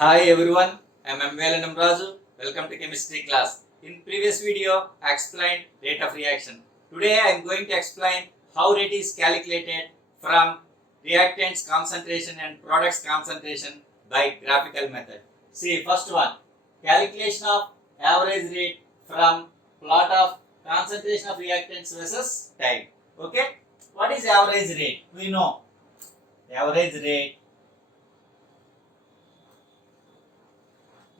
Hi everyone, I am RAJU. Welcome to chemistry class. In previous video, I explained rate of reaction. Today I am going to explain how rate is calculated from reactants concentration and products concentration by graphical method. See, first one, calculation of average rate from plot of concentration of reactants versus time. Okay, what is average rate? We know average rate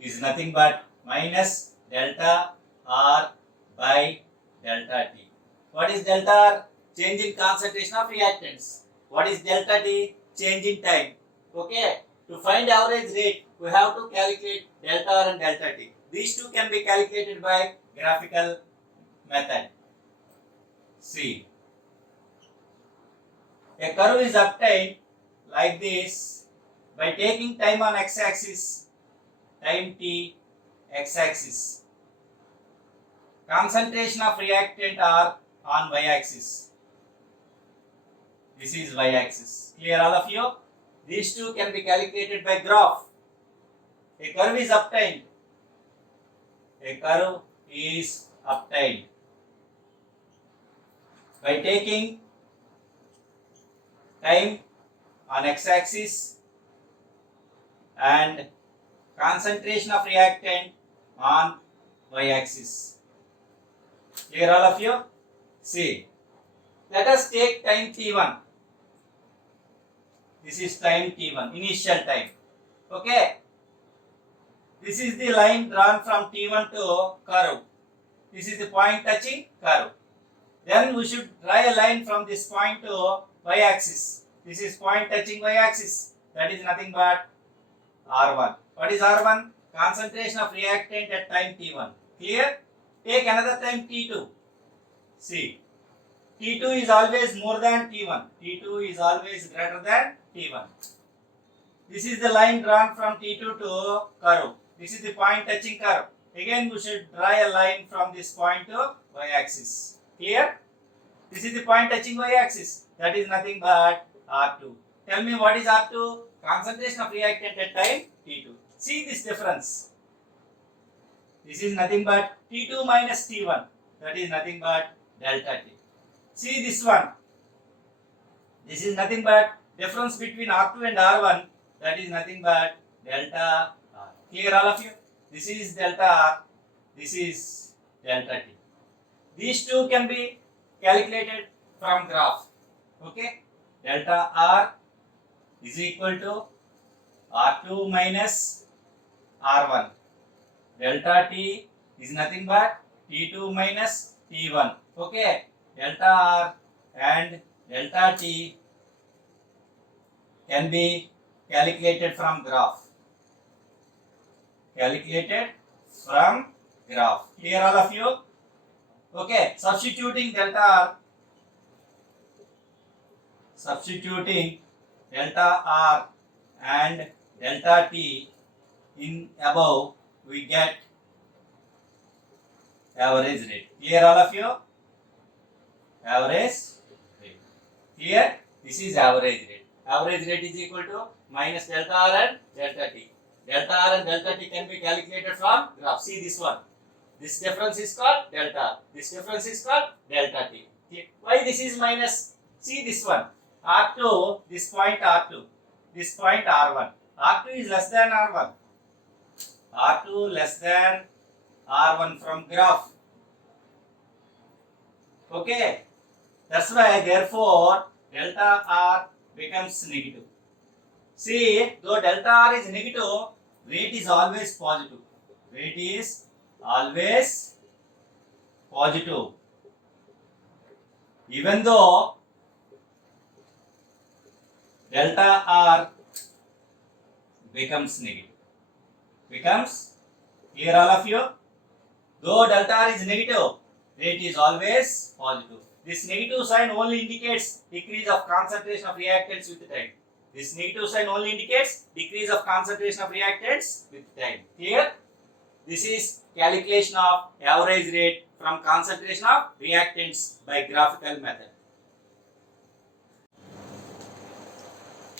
is nothing but minus delta R by delta T. What is delta R? Change in concentration of reactants. What is delta T? Change in time. Okay. To find average rate, we have to calculate delta R and delta T. These two can be calculated by graphical method. See, a curve is obtained like this by taking time on x-axis, time t, x-axis. Concentration of reactant are on y-axis. This is y-axis. Clear all of you? These two can be calculated by graph. A curve is obtained. A curve is obtained by taking time on x-axis and concentration of reactant on y-axis. Clear all of you? See, let us take time t1. This is time t1, initial time. Okay. This is the line drawn from t1 to curve. This is the point touching curve. Then we should draw a line from this point to y-axis. This is point touching y-axis. That is nothing but R1. What is R1? Concentration of reactant at time t1. Clear? Take another time t2. See, t2 is always more than t1. t2 is always greater than t1. This is the line drawn from t2 to curve. This is the point touching curve. Again, we should draw a line from this point to y-axis. Clear? This is the point touching y-axis. That is nothing but R2. Tell me what is R2? Concentration of reactant at time t2. See this difference. This is nothing but T2 minus T1. That is nothing but delta T. See this one. This is nothing but difference between R2 and R1. That is nothing but delta R. Clear all of you? This is delta R. This is delta T. These two can be calculated from graph. Okay? Delta R is equal to R2 minus R1. Delta T is nothing but T2 minus T1. Okay. Delta R and delta T can be calculated from graph. Calculated from graph. Clear all of you? Okay. Substituting delta R. Substituting delta R and delta T in above, we get average rate. Clear all of you? Average rate. Clear? This is average rate. Average rate is equal to minus delta R and delta T. Delta R and delta T can be calculated from graph. See this one. This difference is called delta R. This difference is called delta T. Why this is minus? See this one. R2, this point R2. This point R1. R2 is less than R1. R2 less than R1 from graph. Okay. That's why, therefore, delta R becomes negative. See, though delta R is negative, rate is always positive. Rate is always positive. Even though delta R becomes negative. Becomes, clear all of you? Though delta R is negative, rate is always positive. This negative sign only indicates decrease of concentration of reactants with time. This negative sign only indicates decrease of concentration of reactants with time. Clear? This is calculation of average rate from concentration of reactants by graphical method.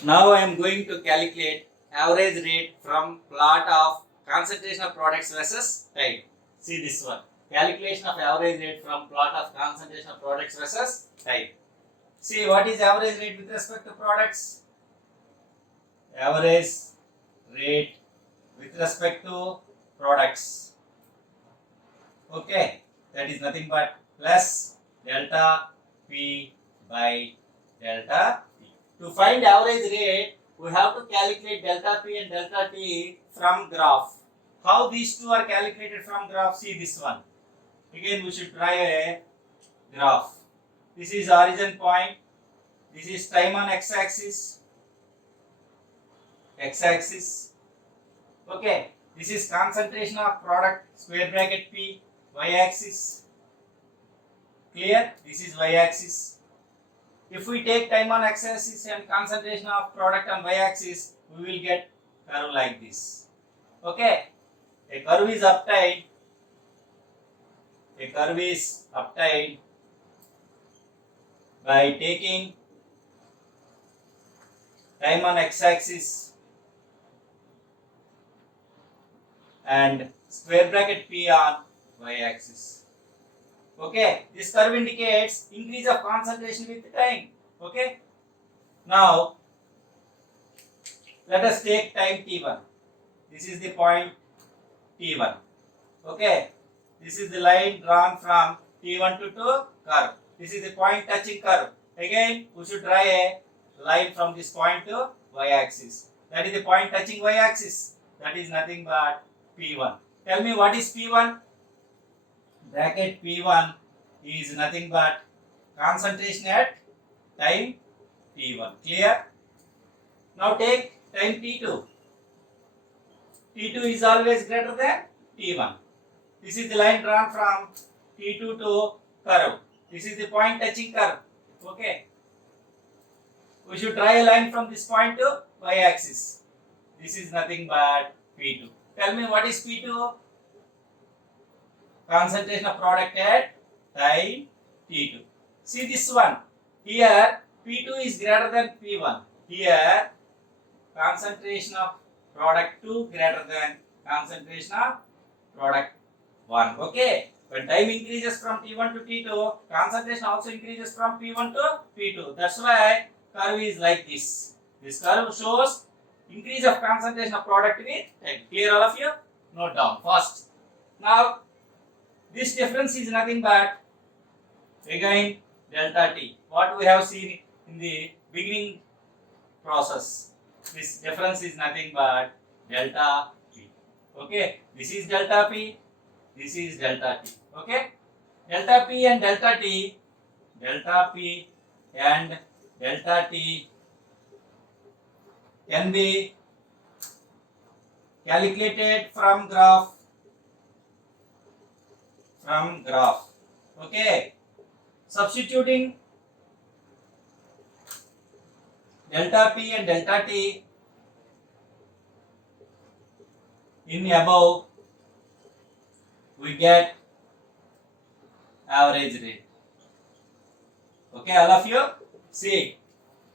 Now I am going to calculate average rate from plot of concentration of products versus time. See this one. Calculation of average rate from plot of concentration of products versus time. See what is average rate with respect to products? Average rate with respect to products. Okay, that is nothing but plus delta P by delta T. To find average rate, we have to calculate delta P and delta T from graph. How these two are calculated from graph? See this one. Again, we should try a graph. This is origin point. This is time on x-axis. X-axis. Okay. This is concentration of product square bracket P. Y-axis. Clear? This is y-axis. If we take time on x-axis and concentration of product on y-axis, we will get curve like this. Okay. A curve is obtained. A curve is obtained by taking time on x-axis and square bracket P on y-axis. Okay, this curve indicates increase of concentration with time. Okay, now let us take time t1. This is the point t1. Okay, this is the line drawn from t1 to 2 curve. This is the point touching curve. Again, we should draw a line from this point to y-axis. That is the point touching y-axis. That is nothing but P1. Tell me what is P1? Bracket P1 is nothing but concentration at time T1. Clear? Now take time T2. T2 is always greater than T1. This is the line drawn from T2 to curve. This is the point touching curve. Okay. We should draw a line from this point to y-axis. This is nothing but P2. Tell me what is P2? Concentration of product at time T2. See this one. Here P2 is greater than P1. Here concentration of product 2 greater than concentration of product 1. Okay. When time increases from T1 to T2, concentration also increases from P1 to P2. That's why curve is like this. This curve shows increase of concentration of product with time. Clear all of you? Note down first. Now this difference is nothing but again delta T. What we have seen in the beginning process. This difference is nothing but delta P. Okay. This is delta P. This is delta T. Okay. Delta P and delta T. Delta P and delta T can be calculated from graph. Okay. Substituting delta P and delta T in above, we get average rate. Okay, all of you? See,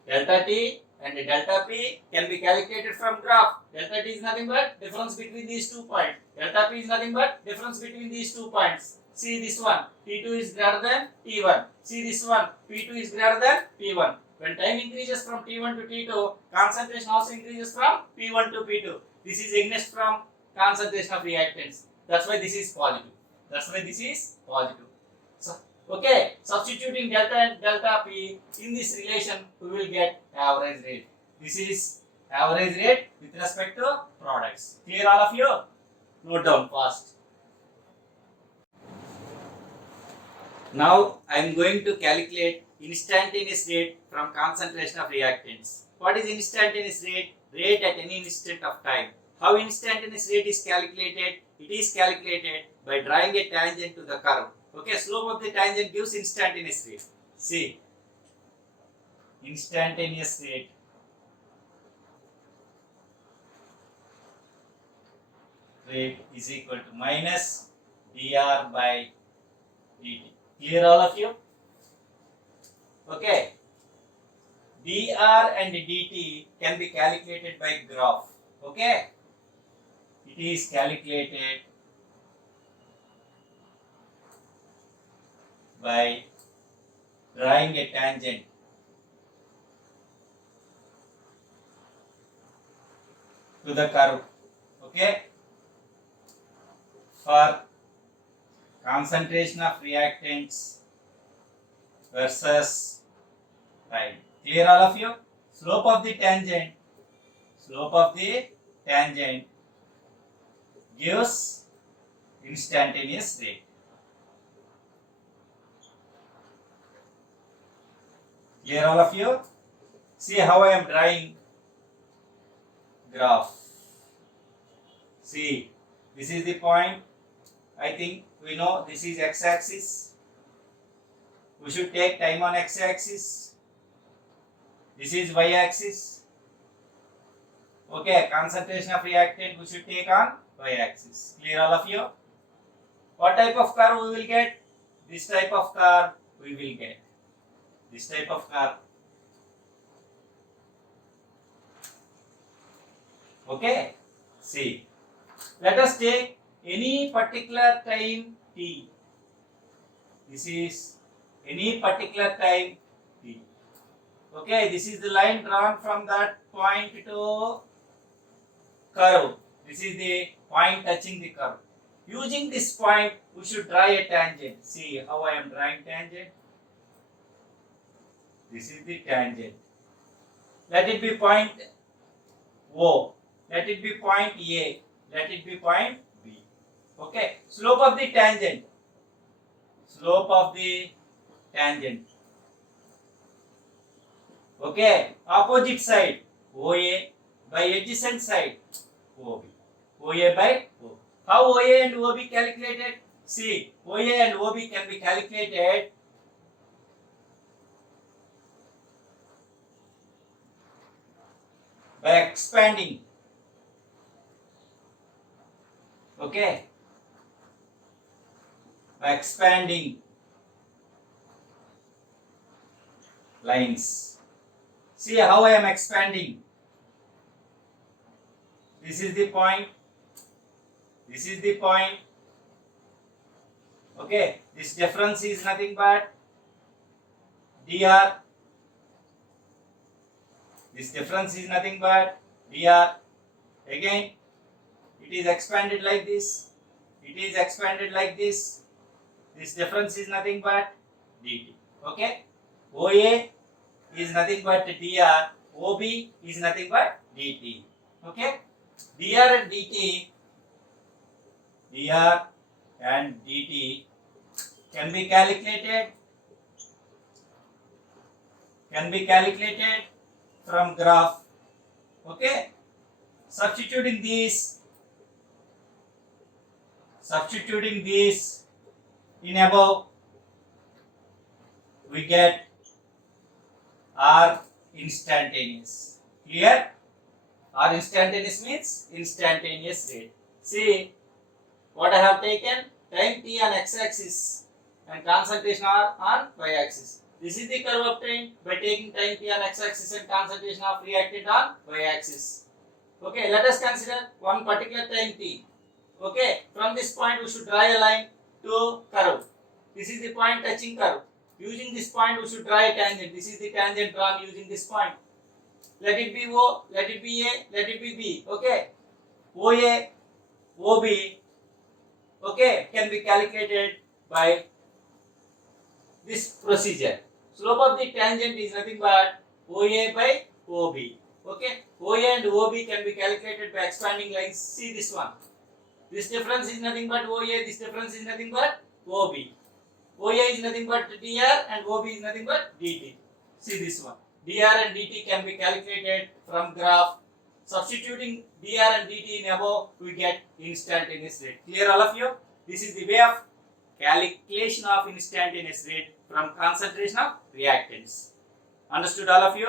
delta T and delta P can be calculated from graph. Delta T is nothing but difference between these 2 points. Delta P is nothing but difference between these 2 points. See this one, T2 is greater than T1. See this one, P2 is greater than P1. When time increases from T1 to T2, concentration also increases from P1 to P2. This is against from concentration of reactants. That's why this is positive. So, okay, substituting delta and delta P in this relation, we will get average rate. This is average rate with respect to products. Clear all of you? Note down fast. Now I am going to calculate instantaneous rate from concentration of reactants. What is instantaneous rate? Rate at any instant of time. How instantaneous rate is calculated? It is calculated by drawing a tangent to the curve. Okay, slope of the tangent gives instantaneous rate. See, instantaneous rate is equal to minus dr by dt. Clear all of you? Okay. dr and dt can be calculated by graph. Okay, it is calculated by drawing a tangent to the curve. Okay, for concentration of reactants versus time. Clear all of you? Slope of the tangent gives instantaneous rate. Clear all of you? See how I am drawing graph. See, this is the point. I think we know this is x-axis. We should take time on x-axis. This is y-axis. Okay, concentration of reactant we should take on y-axis. Clear all of you? What type of curve we will get? This type of curve we will get. This type of curve. Okay, see. Let us take any particular time t. This is any particular time t. Okay, this is the line drawn from that point to curve. This is the point touching the curve. Using this point, we should draw a tangent. See how I am drawing tangent. This is the tangent. Let it be point O. Let it be point A. Let it be point B. Okay. Slope of the tangent. Slope of the tangent. Okay. Opposite side OA by adjacent side OB. OA by OB. How OA and OB calculated? See, OA and OB can be calculated by expanding. Okay, by expanding lines. See how I am expanding. This is the point. This is the point. Okay, this difference is nothing but dr. This difference is nothing but dr. Again, it is expanded like this. It is expanded like this. This difference is nothing but dt. Okay, OA is nothing but dr. OB is nothing but dt. Okay, dr and dt. dr and dt can be calculated from graph. Okay, substituting these in above, we get R instantaneous. Clear? R instantaneous means instantaneous rate. See what I have taken, time t on x-axis and concentration R on y-axis. This is the curve obtained by taking time t on x-axis and concentration of reactant on y-axis. Okay, let us consider one particular time t. Okay, from this point we should draw a line to curve. This is the point touching curve. Using this point we should draw a tangent. This is the tangent drawn using this point. Let it be O, let it be A, let it be B. Okay, OA, OB, okay, can be calculated by this procedure. Slope of the tangent is nothing but OA by OB. Okay, OA and OB can be calculated by expanding lines. See this one. This difference is nothing but OA, this difference is nothing but OB. OA is nothing but dr and OB is nothing but dt. See this one. dr and dt can be calculated from graph. Substituting dr and dt in above, we get instantaneous rate. Clear all of you? This is the way of calculation of instantaneous rate from concentration of reactants. Understood all of you?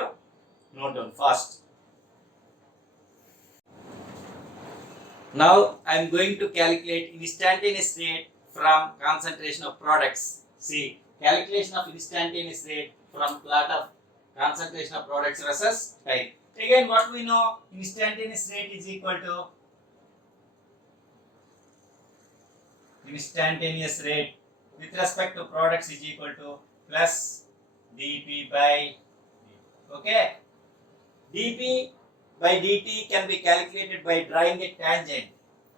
Note down fast. Now I am going to calculate instantaneous rate from concentration of products. See, calculation of instantaneous rate from plot of concentration of products versus time. Again, what we know, instantaneous rate is equal to instantaneous rate with respect to products is equal to plus dp by dt. Okay, dp by dt can be calculated by drawing a tangent.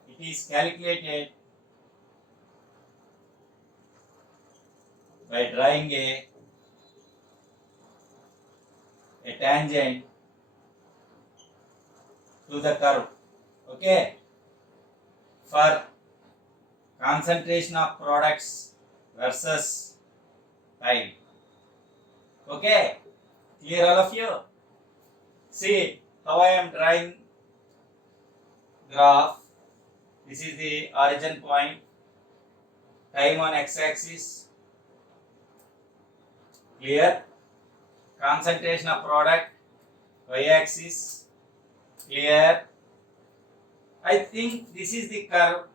It is calculated by drawing a tangent to the curve. Okay, for concentration of products versus time. Okay, clear all of you? See how I am drawing graph. This is the origin point, time on x-axis. Clear? Concentration of product, y-axis. Clear? I think this is the curve.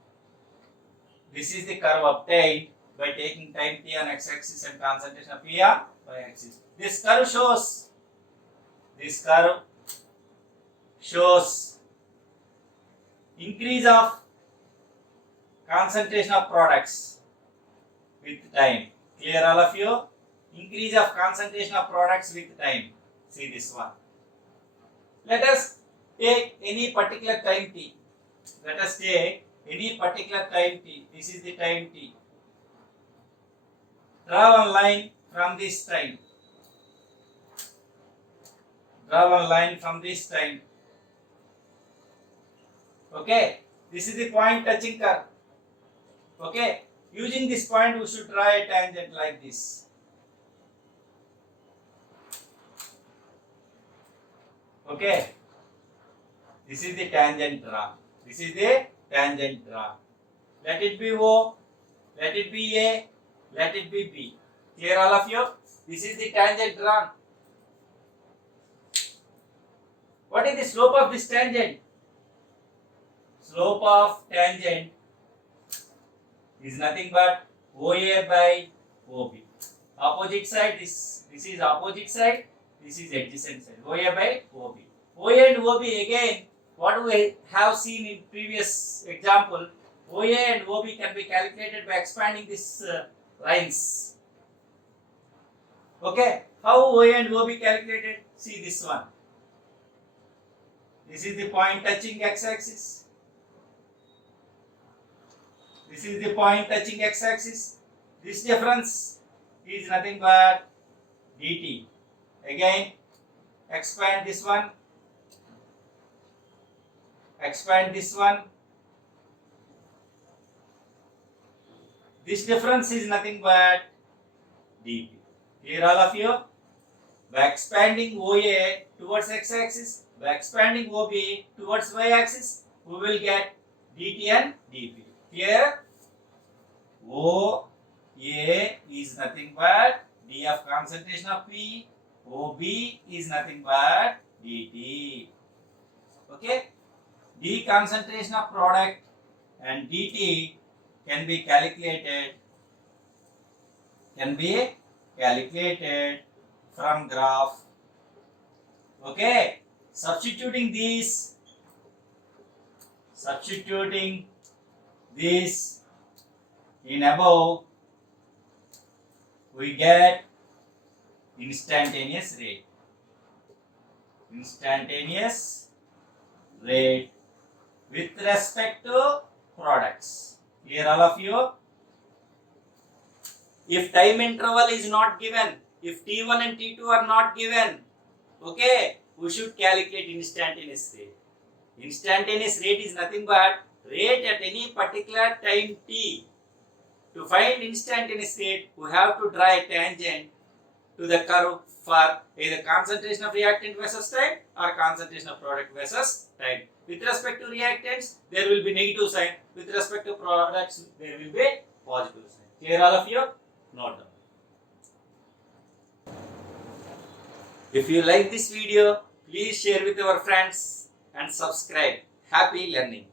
This is the curve obtained by taking time t on x-axis and concentration of p on y-axis. This curve shows increase of concentration of products with time. Clear all of you? Increase of concentration of products with time. See this one. Let us take any particular time t. Let us take any particular time t. This is the time t. Draw one line from this time. Draw one line from this time. Okay, this is the point touching curve. Okay, using this point we should draw a tangent like this. Okay, this is the tangent draw. This is the tangent draw. Let it be O, let it be A, let it be B. Clear all of you? This is the tangent drawn. What is the slope of this tangent? Slope of tangent is nothing but OA by OB. Opposite side, this is opposite side, this is adjacent side. OA by OB. OA and OB again, what we have seen in previous example, OA and OB can be calculated by expanding these lines. Okay, how OA and OB calculated? See this one. This is the point touching x-axis. This is the point touching x-axis. This difference is nothing but dt. Again, expand this one. Expand this one. This difference is nothing but dp. Clear all of you? By expanding OA towards x-axis, by expanding OB towards y-axis, we will get dt and dp. Clear? OA is nothing but d of concentration of P. OB is nothing but dt. Okay? D concentration of product and dt can be calculated from graph. Okay, substituting this in above, we get instantaneous rate. Instantaneous rate with respect to products. Clear all of you? If time interval is not given, if T1 and T2 are not given, okay, we should calculate instantaneous rate. Instantaneous rate is nothing but rate at any particular time t. To find instantaneous rate, we have to draw a tangent to the curve for either concentration of reactant versus time or concentration of product versus time. With respect to reactants, there will be negative sign. With respect to products, there will be positive sign. Clear all of you? Note down. If you like this video, please share with your friends and subscribe. Happy learning.